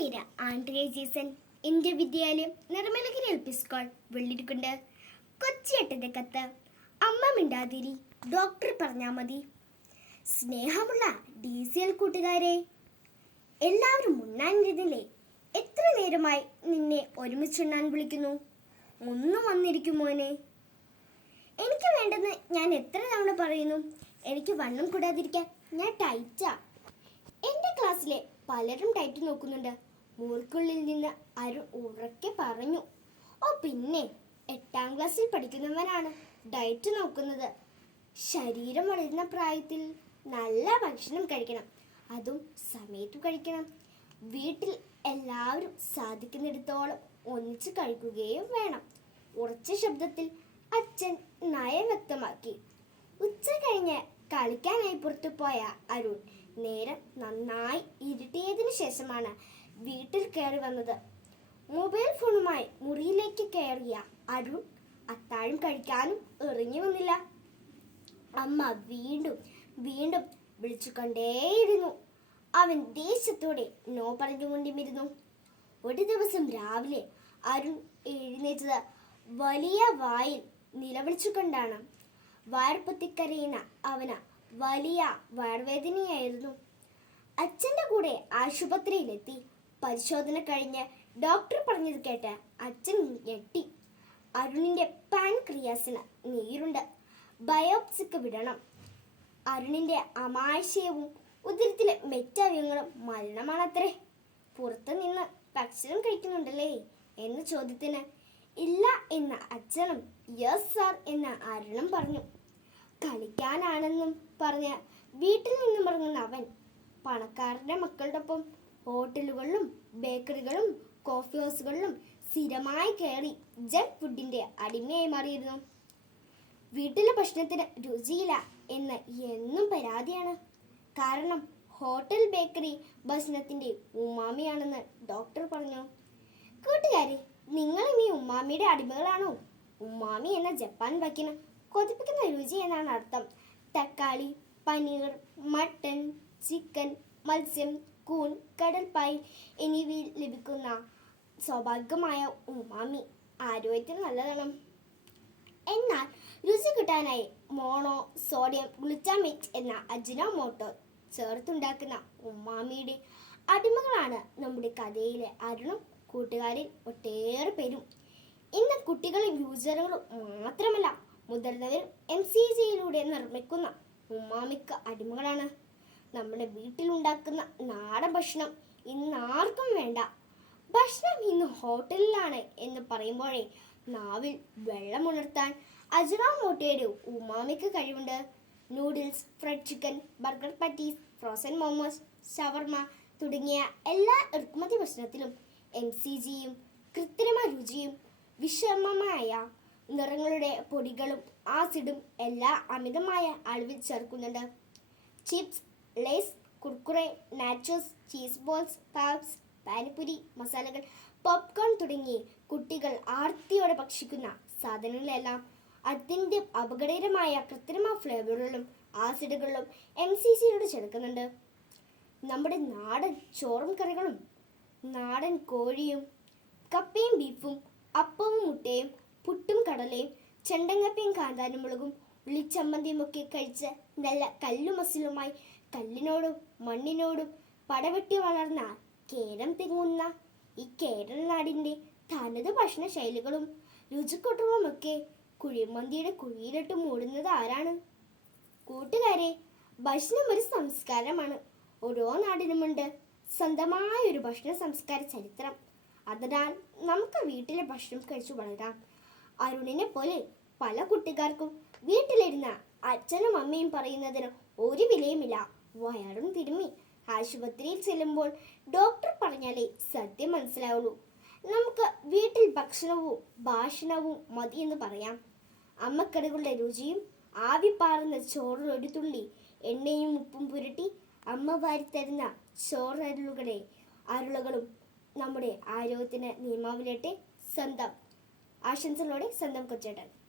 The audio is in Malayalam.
പേര് ആൻഡ്രിയ ജീസൺ. എന്റെ വിദ്യാലയം Nirmalagiri L P school Vellarikundu. കൊച്ചിയെട്ടന്റെ കത്ത്. അമ്മ മിണ്ടാതിരി ഡോക്ടർ പറഞ്ഞാൽ മതി. സ്നേഹമുള്ള ഡി സി എൽ കൂട്ടുകാരെ എല്ലാവരും ഉണ്ണാനിരുന്നില്ലേ എത്ര നേരമായി നിന്നെ ഒരുമിച്ചുണ്ണാൻ വിളിക്കുന്നു? ഒന്നും വന്നിരിക്കും മോനെ. എനിക്ക് വേണ്ടെന്ന് ഞാൻ എത്ര തവണ പറയുന്നു? എനിക്ക് വണ്ണം കൂടാതിരിക്കാൻ ഞാൻ ടൈറ്റാ എന്റെ ക്ലാസ്സിലെ പലരും ടൈറ്റ് നോക്കുന്നുണ്ട്. മൂർക്കുള്ളിൽ നിന്ന് അരുൺ ഉറക്കെ പറഞ്ഞു ഓ പിന്നെ എട്ടാം ക്ലാസ്സിൽ പഠിക്കുന്നവനാണ് ഡയറ്റ് നോക്കുന്നത്. ശരീരം വളരുന്ന പ്രായത്തിൽ നല്ല ഭക്ഷണം കഴിക്കണം അതും സമയത്ത് കഴിക്കണം. വീട്ടിൽ എല്ലാവരും സാധിക്കുന്നിടത്തോളം ഒന്നിച്ച് കഴിക്കുകയും വേണം. ഉറച്ച ശബ്ദത്തിൽ അച്ഛൻ നയം വ്യക്തമാക്കി. ഉച്ച കഴിഞ്ഞ് കളിക്കാനായി പുറത്തു പോയ അരുൺ നേരം നന്നായി ഇരുട്ടിയതിനു ശേഷമാണ് വീട്ടിൽ കയറി വന്നത്. മൊബൈൽ ഫോണുമായി മുറിയിലേക്ക് കയറിയ അരുൺ അത്താഴം കഴിക്കാനും എറിഞ്ഞു വന്നില്ല. അമ്മ വീണ്ടും വീണ്ടും വിളിച്ചുകൊണ്ടേയിരുന്നു. അവൻ ദേഷ്യത്തോടെ നോ പറഞ്ഞുകൊണ്ടിരുന്നു ഒരു ദിവസം രാവിലെ അരുൺ എഴുന്നേറ്റത് വലിയ വായിൽ നിലവിളിച്ചുകൊണ്ടാണ്. വയർപ്പൊത്തിക്കരയുന്ന അവന് വലിയ വയർവേദനയായിരുന്നു അച്ഛന്റെ കൂടെ ആശുപത്രിയിലെത്തി പരിശോധന കഴിഞ്ഞ് ഡോക്ടർ പറഞ്ഞത് കേട്ട് അച്ഛൻ ഞെട്ടി. അരുണിന്റെ പാൻക്രിയാസിന് നീരുണ്ട്. ബയോപ്സിക്ക് വിടണം. അരുണിന്റെ അമാശയവും ഉദരത്തിലെ മെറ്റവയങ്ങളും മരണമാണത്രേ. പുറത്തു നിന്ന് ഭക്ഷണം കഴിക്കുന്നുണ്ടല്ലേ എന്ന ചോദ്യത്തിന് ഇല്ല എന്ന അച്ഛനും യെസ് സാർ എന്ന അരുണും പറഞ്ഞു. കളിക്കാനാണെന്നും പറഞ്ഞ് വീട്ടിൽ നിന്നും ഇറങ്ങുന്ന അവൻ പണക്കാരന്റെ മക്കളുടെ മക്കളുടെയൊപ്പം ഹോട്ടലുകളിലും ബേക്കറികളും കോഫി ഹൗസുകളിലും സ്ഥിരമായി കയറി ജങ്ക് ഫുഡിന്റെ അടിമയായി മാറിയിരുന്നു. വീട്ടിലെ ഭക്ഷണത്തിന് രുചിയില്ല എന്ന് എന്നും പരാതിയാണ്. കാരണം ഹോട്ടൽ ബേക്കറി ഭക്ഷണത്തിന്റെ ഉമ്മാമിയാണെന്ന് ഡോക്ടർ പറഞ്ഞു. കൂട്ടുകാരെ നിങ്ങളും ഈ ഉമ്മാമിയുടെ അടിമകളാണോ? ഉമ്മാമി എന്ന ജപ്പാൻ വാക്കിന് കൊതിപ്പിക്കുന്ന രുചി എന്നാണ് അർത്ഥം. തക്കാളി പനീർ മട്ടൺ ചിക്കൻ മത്സ്യം കൂൺ കടൽ പൈൻ എന്നിവയിൽ ലഭിക്കുന്ന സ്വാഭാവികമായ ഉമാമി ആരോഗ്യത്തിന് നല്ലതാണ്. എന്നാൽ രുചി കിട്ടാനായി മോണോ സോഡിയം ഗ്ലുറ്റാമേറ്റ് എന്ന അജിനോമോട്ടോ ചേർത്തുണ്ടാക്കുന്ന ഉമ്മാമിയുടെ അടിമകളാണ് നമ്മുടെ കഥയിലെ അരുണും കൂട്ടുകാരിൽ ഒട്ടേറെ പേരും. ഇന്ന് കുട്ടികളും യൂസറുകളും മാത്രമല്ല മുതിർന്നവരും എം സി ജിയിലൂടെ നിർമ്മിക്കുന്ന ഉമ്മാമിക്ക് അടിമകളാണ്. നമ്മുടെ വീട്ടിലുണ്ടാക്കുന്ന നാടൻ ഭക്ഷണം ഇന്ന് ആർക്കും വേണ്ട. ഭക്ഷണം ഇന്ന് ഹോട്ടലിലാണ് എന്ന് പറയുമ്പോഴേ നാവിൽ വെള്ളമുണർത്താൻ അജിനോമോട്ടോയുടെ ഉമാമയ്ക്ക് കഴിവുണ്ട്. Noodles fried chicken burger patties frozen momos shawarma തുടങ്ങിയ എല്ലാ ഇറക്കുമതി ഭക്ഷണത്തിലും എം സി ജിയും കൃത്രിമ രുചിയും വിഷമമായ നിറങ്ങളുടെ പൊടികളും ആസിഡും എല്ലാ അമിതമായ അളവിൽ ചേർക്കുന്നുണ്ട്. Chips Lays Kurkure nachos cheese balls pops panipuri മസാലകൾ പോപ്കോൺ തുടങ്ങി കുട്ടികൾ ആർത്തിയോടെ ഭക്ഷിക്കുന്ന സാധനങ്ങളെല്ലാം അതിന്റെ അപകടകരമായ കൃത്രിമ ഫ്ലേവറുകളും ആസിഡുകളിലും എം സി സിയിലൂടെ ചേർക്കുന്നുണ്ട്. നമ്മുടെ നാടൻ ചോറും കറികളും നാടൻ കോഴിയും കപ്പയും ബീഫും അപ്പവും മുട്ടയും പുട്ടും കടലയും ചെണ്ടങ്കപ്പയും കാന്താനും മുളകും ഉള്ളിച്ചമ്മന്തിയും ഒക്കെ കഴിച്ച് നല്ല കല്ലുമസിലുമായി കല്ലിനോടും മണ്ണിനോടും പടവെട്ടി വളർന്ന കേരം തിങ്ങുന്ന ഈ കേരള നാടിന്റെ തനത് ഭക്ഷണ ശൈലികളും രുചിക്കൊട്ടുകളുമൊക്കെ കുഴിമന്തിയുടെ കുഴിയിലിട്ട് മൂടുന്നത് ആരാണ്? കൂട്ടുകാരെ ഭക്ഷണം ഒരു സംസ്കാരമാണ്. ഓരോ നാടിനുമുണ്ട് സ്വന്തമായ ഒരു ഭക്ഷണ സംസ്കാര ചരിത്രം. അതിനാൽ നമുക്ക് വീട്ടിലെ ഭക്ഷണം കഴിച്ചു വളരാം. അരുണിനെ പോലെ പല കുട്ടികാർക്കും വീട്ടിലിരുന്ന അച്ഛനും അമ്മയും പറയുന്നതിന് ഒരു വിലയുമില്ല. വയറും തിരുമ്മി. ആശുപത്രിയിൽ ചെല്ലുമ്പോൾ ഡോക്ടർ പറഞ്ഞാലേ സത്യം മനസ്സിലാവുള്ളൂ. നമുക്ക് വീട്ടിൽ ഭക്ഷണവും ഭാഷണവും മതിയെന്ന് പറയാം. അമ്മക്കറികളുടെ രുചിയും ആവിപ്പാറുന്ന ചോറിൽ ഒരു തുള്ളി എണ്ണയും ഉപ്പും പുരട്ടി അമ്മ വാരിത്തരുന്ന ചോറരുളുകളെ അരുളുകളും നമ്മുടെ ആരോഗ്യത്തിന് നിയമാവിലേട്ടെ. സ്വന്തം ആശംസകളോടെ സ്വന്തം കൊച്ചേട്ടൻ.